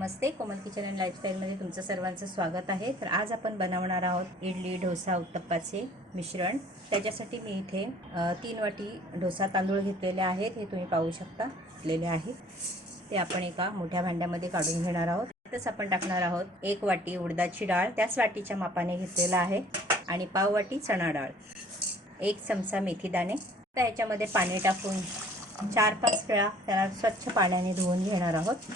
Namaste, Komal kitchen and लाईफस्टाईलमध्ये तुमचं सर्वांचं स्वागत आहे। तर आज आपण बनवणार आहोत इडली, डोसा, उत्तप्पाचे मिश्रण। त्याच्यासाठी मी इथे 3 वाटी डोसा तांदूळ घेतलेले आहेत, हे तुम्ही पाहू शकता घेतलेले आहेत। ते आपण एका मोठ्या भांड्यामध्ये काढून घेणार आहोत। त्यातच आपण टाकणार आहोत 1 वाटी उडदाची डाळ, त्याच वाटीच्या मापाने घेतलेला आहे, आणि पाव वाटी चणा डाळ, 1 चमचा मेथीदाणे। तर याच्यामध्ये पाणी टाकून 4-5 वेळा त्याला स्वच्छ पाण्याने धुवून घेणार आहोत।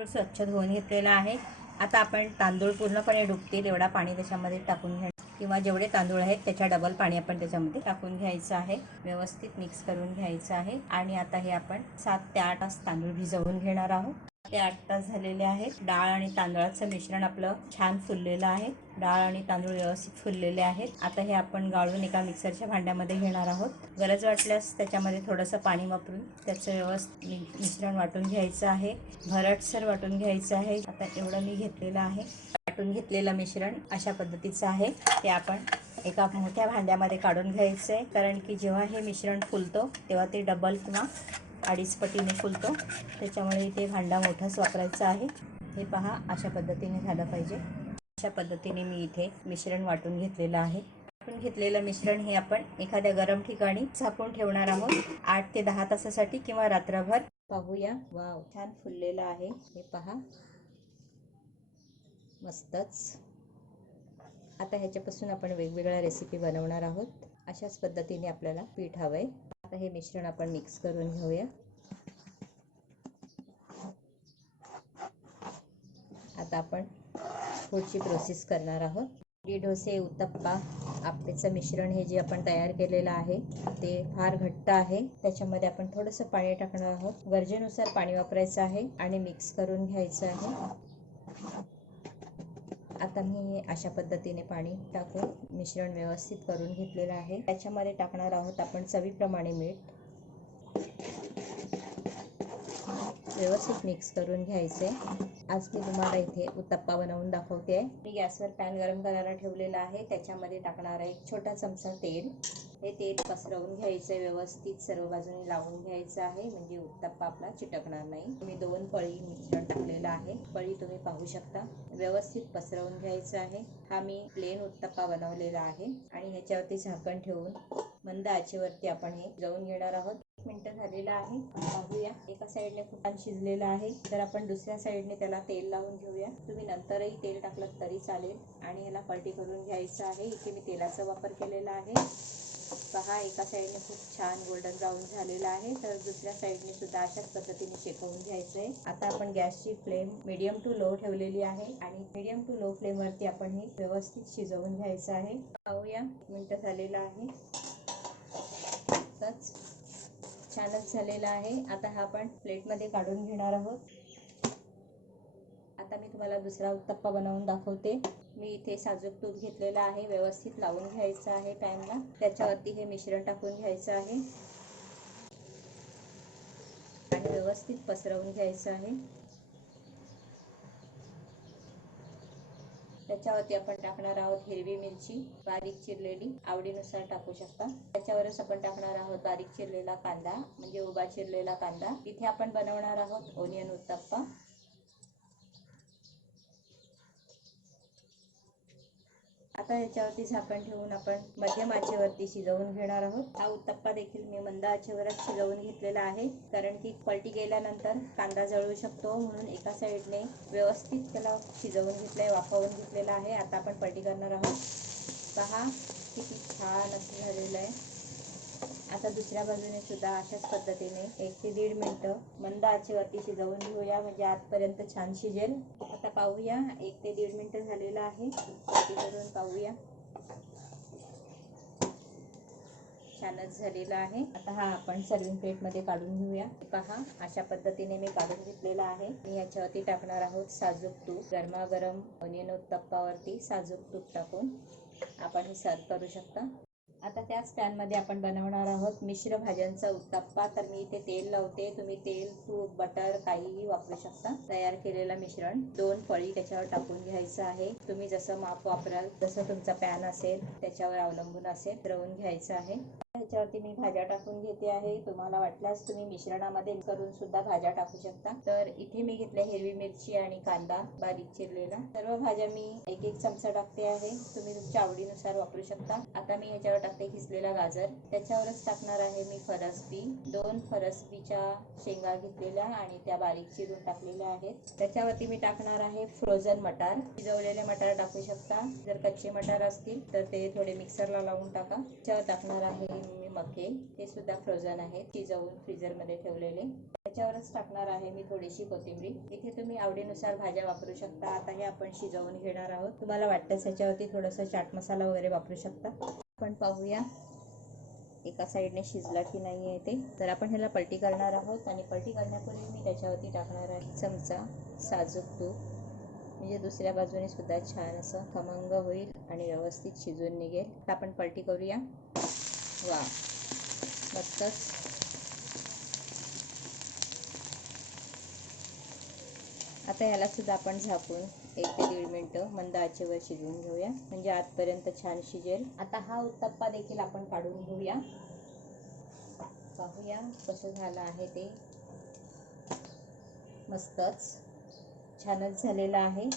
स्वच्छ धुवून घेतलेला आहे। आता आपण तांदूळ पूर्णपणे डुबतील एवढा पाणी त्याच्यामध्ये टाकून घ्यायचं, किंवा जेवढे तांदूळ आहेत त्याच्या डबल पाणी आपण त्याच्यामध्ये टाकून घ्यायचं आहे। व्यवस्थित मिक्स करून घ्यायचं आहे। आणि आता हे आपण 7 ते 8 तास तांदूळ भिजवून घेणार आहोत। 7 ते 8 तास झालेले आहेत। डाळ आणि तांदळाचं मिश्रण आपलं छान फुललेलं आहे। डाळ आणि तांदूळ व्यवस्थित फुललेले आहेत। आता हे आपण गाळून एका मिक्सरच्या भांड्यामध्ये घेणार आहोत। गरज वाटल्यास त्याच्यामध्ये थोडंसं पाणी वापरून त्याचं व्यवस्थित मिश्रण वाटून घ्यायचं आहे, भरटसर वाटून घ्यायचं आहे। आता एवढं मी घेतलेलं आहे। वाटून घेतलेलं मिश्रण अशा पद्धतीचं आहे। ते आपण एका मोठ्या भांड्यामध्ये काढून घ्यायचं आहे, कारण की जेव्हा हे मिश्रण फुलतो तेव्हा ते डबल किंवा 2.5 पटीने फुलतो, त्याच्यामुळे इथे भांडा मोठाच वापरायचा आहे। हे पहा, अशा पद्धतीने झालं पाहिजे। अशा पद्धतीने मी इथे मिश्रण वाटून घेतलेलं आहे। वाटून घेतलेलं मिश्रण हे आपण एखाद्या गरम ठिकाणी झाकून ठेवणार आहोत 8 ते 10 तासासाठी किंवा रात्रभर। पाहूया, वाव, छान फुललेलं आहे। हे पहा, मस्तच। आता ह्याच्यापासून आपण वेगवेगळ्या रेसिपी बनवणार आहोत। अशाच पद्धतीने आपल्याला पीठ हवंय। आता हे मिश्रण आपण मिक्स करून घेऊया। आता आपण पुढची प्रोसेस करणार आहोत। इडली, डोसे, उत्तप्पा, आप्पेचं मिश्रण हे जे आपण तयार केलेलं आहे ते फार घट्ट आहे। त्याच्यामध्ये आपण थोडंसं पाणी टाकणार आहोत। गरजेनुसार पाणी वापरायचं आहे आणि मिक्स करून घ्यायचं आहे। आता मी अशा पद्धतीने पाणी टाकून मिश्रण व्यवस्थित करून घेतलेलं आहे। त्याच्यामध्ये टाकणार आहोत आपण चवीप्रमाणे मीठ। व्यवस्थित मिक्स करून घ्यायचे। आज मी तुम्हाला इथे उत्तप्पा बनवून दाखवते। मी गॅसवर पॅन गरम करायला ठेवलेला आहे। त्याच्यामध्ये टाकणार आहे 1 छोटा चमचा तेल। हे तेल पसरवून घ्यायचं, व्यवस्थित सर्व बाजूने लावून घ्यायचं आहे, म्हणजे उत्तप्पा आपला चिटकणार नाही। मी 2 पळी मिश्रण टाकलेलं आहे। पळी तुम्ही पाहू शकता। व्यवस्थित पसरवून घ्यायचं आहे। हा मी प्लेन उत्तप्पा बनवलेला आहे, आणि ह्याच्यावरती झाकण ठेवून मंद आचेवरती आपण हे शिजवून घेणार आहोत। 1 मिनिट झालेला आहे। पाहूया, एका साईडने खूप छान शिजलेलं आहे, तर आपण दुसऱ्या साईडने त्याला तेल लावून घेऊया। तुम्ही नंतरही तेल टाकलं तरी चालेल, आणि ह्याला पलटी करून घ्यायचं आहे। इथे मी तेलाचा वापर केलेला आहे। पहा, एका साईडने खूप छान गोल्डन ब्राऊन झालेला आहे, तर दुसऱ्या साईडने सुद्धा अशाच पद्धतीने शेकवून घ्यायचंय। आता आपण गॅसची फ्लेम मीडियम टू लो ठेवलेली आहे, आणि मीडियम टू लो फ्लेम वरती आपण हे व्यवस्थित शिजवून घ्यायचं आहे। पाहूया, 1 मिनिट झालेलं आहे। छानच झालेला आहे। आता हा आपण प्लेटमध्ये काढून घेणार आहोत। आता मी तुम्हाला दुसरा उत्तप्पा बनवून दाखवते। मी इथे साजूक तूप घेतलेला आहे, व्यवस्थित लावून घ्यायचं आहे पॅनला। त्याच्यावरती हे मिश्रण टाकून घ्यायचं आहे, आणि व्यवस्थित पसरवून घ्यायचं आहे। त्याच्यावरती आपण टाकणार आहोत हिरवी मिरची बारीक चिरलेली, आवडीनुसार टाकू शकता। त्याच्यावरच आपण टाकणार आहोत बारीक चिरलेला कांदा, म्हणजे उभा चिरलेला कांदा। इथे आपण बनवणार आहोत ओनियन उत्तप्पा। आता याच्यावरती झाकण ठेवून आपण मध्यम आचेवरती शिजवून घेणार आहोत। हा उत्तप्पा देखील मी मंद आचेवरच शिजवून घेतलेला आहे, कारण की पलटी गेल्यानंतर कांदा जळू शकतो, म्हणून एका साईडने व्यवस्थित त्याला शिजवून घेतलंय, वाफवून घेतलेला आहे। आता आपण पलटी करणार आहोत। पहा, किती छान असं झालेलं आहे। आता दुसऱ्या बाजूने सुद्धा अशाच पद्धतीने 1 ते 1.5 मिनिटं मंद आचेवरती शिजवून घेऊया, म्हणजे आतपर्यंत छान शिजेल। आता पाहूया, 1 ते 1.5 मिनिटं झालेलं आहे। पलटी करून पाहूया, छानच झालेला आहे। आता हा आपण सर्विंग प्लेटमध्ये काढून घेऊया। पहा, अशा पद्धतीने मी काढून घेतलेला आहे। मी याच्यावरती टाकणार आहोत साजूक तूप। गरमागरम ओनियन उत्तप्पावरती साजूक तूप टाकून आपण हे सर्व करू शकता। आता त्याच पॅनमध्ये आपण बनवणार आहोत मिश्र भाज्यांचा उत्तप्पा। तर मी इथे तेल लावते, तुम्ही तेल, तूप, बटर काहीही वापरू शकता। तयार केलेलं मिश्रण 2 पळी त्याच्यावर टाकून घ्यायचं आहे। तुम्ही जसं माप वापराल, जसं तुमचा पॅन असेल त्याच्यावर अवलंबून असेल, फिरवून घ्यायचं आहे। ह्याच्यावरती मी भाज्या टाकून घेते आहे. तुम्हाला वाटल्यास तुम्ही मिश्रणामध्ये करून सुद्धा भाज्या टाकू शकता. तर इथे मी घेतल्या हिरवी मिरची आणि कांदा बारीक चिरलेला. सर्व भाज्या मी एक एक चमचा टाकते आहे. तुम्ही तुमच्या आवडीनुसार वापरू शकता. आता मी ह्याच्यावर टाकते किसलेला गाजर. त्याच्यावरच टाकणार आहे मी फरसबी. 2 फरसबीच्या शेंगा घेतलेल्या आणि त्या बारीक चिरून टाकलेल्या आहेत. त्याच्यावरती मी टाकणार आहे फ्रोझन मटार. शिजवलेले मटार टाकू शकता. जर कच्चे मटार असतील तर ते थोडे मिक्सरला लावून टाका. त्याच्यावर टाकणार आहे मी मके. ते सुद्धा फ्रोझन आहेत, शिजवून फ्रीजरमध्ये ठेवलेले. त्याच्यावरच टाकणार आहे मी थोडीशी कोथिंबीर. इथे तुम्ही आवडीनुसार भाज्या वापरू शकता. आता हे आपण शिजवून घेणार आहोत. तुम्हाला वाटतं त्याच्यावरती थोडासा चाट मसाला वगैरे वापरू शकता. आपण पाहूया एका साईडने शिजला की नाही आहे ते. तर आपण ह्याला पलटी करणार आहोत आणि पलटी करण्यापूर्वी मी त्याच्यावरती टाकणार आहे चमचा साजूक तूप. म्हणजे दुसऱ्या बाजूने सुद्धा छान असं खमंग होईल आणि व्यवस्थित शिजून निघेल. आता आपण पलटी करूया. वा, मस्तच. आता याला सुद्धा आपण झाकून 1 ते 1.5 मिनिटं मंद आचेवर शिजवून घेऊया, म्हणजे आतपर्यंत छान शिजेल. आता हा उत्तप्पा देखील आपण काढून घेऊया. पाहूया कसं झालं आहे ते. मस्तच छानच झालेलं आहे.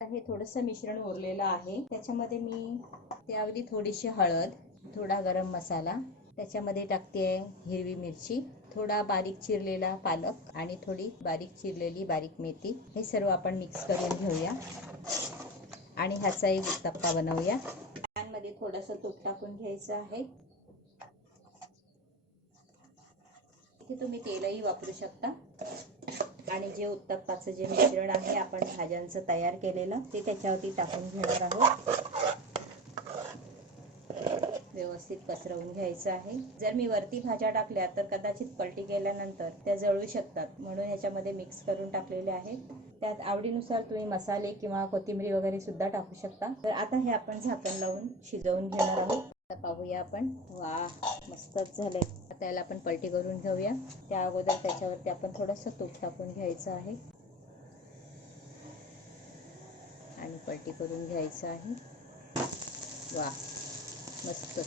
हे थोडंसं मिश्रण उरलेलं आहे. त्याच्यामध्ये मी त्याऐवजी थोडीशी हळद, थोडा गरम मसाला, त्याच्यामध्ये टाकते हिरवी मिरची, थोडा बारीक चिरलेला पालक आणि थोडी बारीक चिरलेली बारीक मेथी. हे सर्व आपण मिक्स करून घेऊया आणि ह्याचा एक उत्तप्पा बनवूया. पॅनमध्ये थोडंसं तूप टाकून घ्यायचं आहे. इथे तुम्ही तेलही वापरू शकता. आणि जे उत्तप्पाचं जे मिश्रण आहे आपण भाज्यांचं तयार केलेलं ते त्याच्यावरती टाकून घेणार आहोत. व्यवस्थित पसरवून घ्यायचं आहे. जर मी वरती भाज्या टाकल्या तर कदाचित पलटी केल्यानंतर त्या जळू शकतात, म्हणून ह्याच्यामध्ये मिक्स करून टाकलेले आहेत. त्यात आवडीनुसार तुम्ही मसाले किंवा कोथिंबीर वगैरे सुद्धा टाकू शकता. तर आता हे आपण झाकण लावून शिजवून घेणार आहोत. आता पाहूया आपण. वा, मस्तच झालंय. आता याला आपण पलटी करून घेऊया. त्या अगोदर त्याच्यावरती आपण थोडंसं तूप टाकून घ्यायचं आहे आणि पलटी करून घ्यायचं आहे. वा, मस्तच.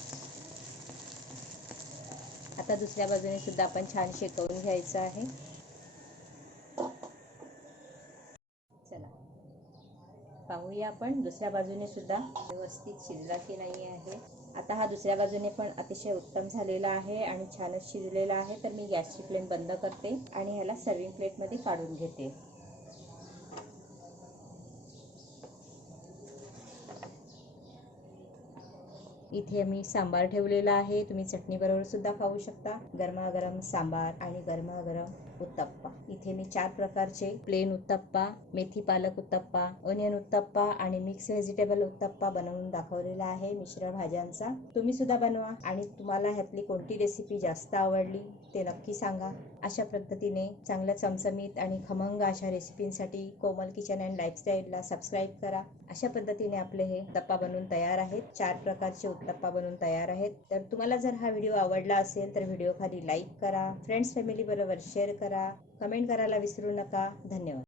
आता दुसऱ्या बाजूने सुद्धा आपण छान शेकवून घ्यायचं आहे. चला पाहूया आपण दुसऱ्या बाजूने सुद्धा व्यवस्थित शिजला की नाही आहे. आता हा दुसऱ्या बाजूने पण अतिशय उत्तम झालेला आहे आणि छानच शिजलेला आहे. तर मी गॅसची फ्लेम बंद करते आणि ह्याला सर्विंग प्लेटमध्ये काढून घेते. इथे मी सांबार ठेवलेला आहे. तुम्ही चटणी बरोबर सुद्धा खाऊ शकता. गरमागरम सांबार आणि गरमागरम उत्तप्पा. इथे मी 4 प्रकारचे प्लेन उत्तप्पा, मेथी पालक उत्तप्पा, ओनियन उत्तप्पा आणि मिक्स व्हेजिटेबल उत्तप्पा बनवून दाखवलेला आहे मिश्र भाज्यांचा. तुम्ही सुद्धा बनवा आणि तुम्हाला ह्यातली कोणती रेसिपी जास्त आवडली ते नक्की सांगा. अशा पद्धतीने चांगल्या चमचमीत आणि खमंग अशा रेसिपींसाठी कोमल किचन अँड लाईफस्टाईलला सबस्क्राईब करा. अशा पद्धतीने आपले हे उत्तप्पा बनवून तयार आहेत. 4 प्रकारचे उत्तप्पा बनवून तयार आहेत. तर तुम्हाला जर हा व्हिडिओ आवडला असेल तर व्हिडिओ खाली लाईक करा, फ्रेंड्स फॅमिली बरोबर शेअर करा, कमेंट करायला विसरू नका. धन्यवाद.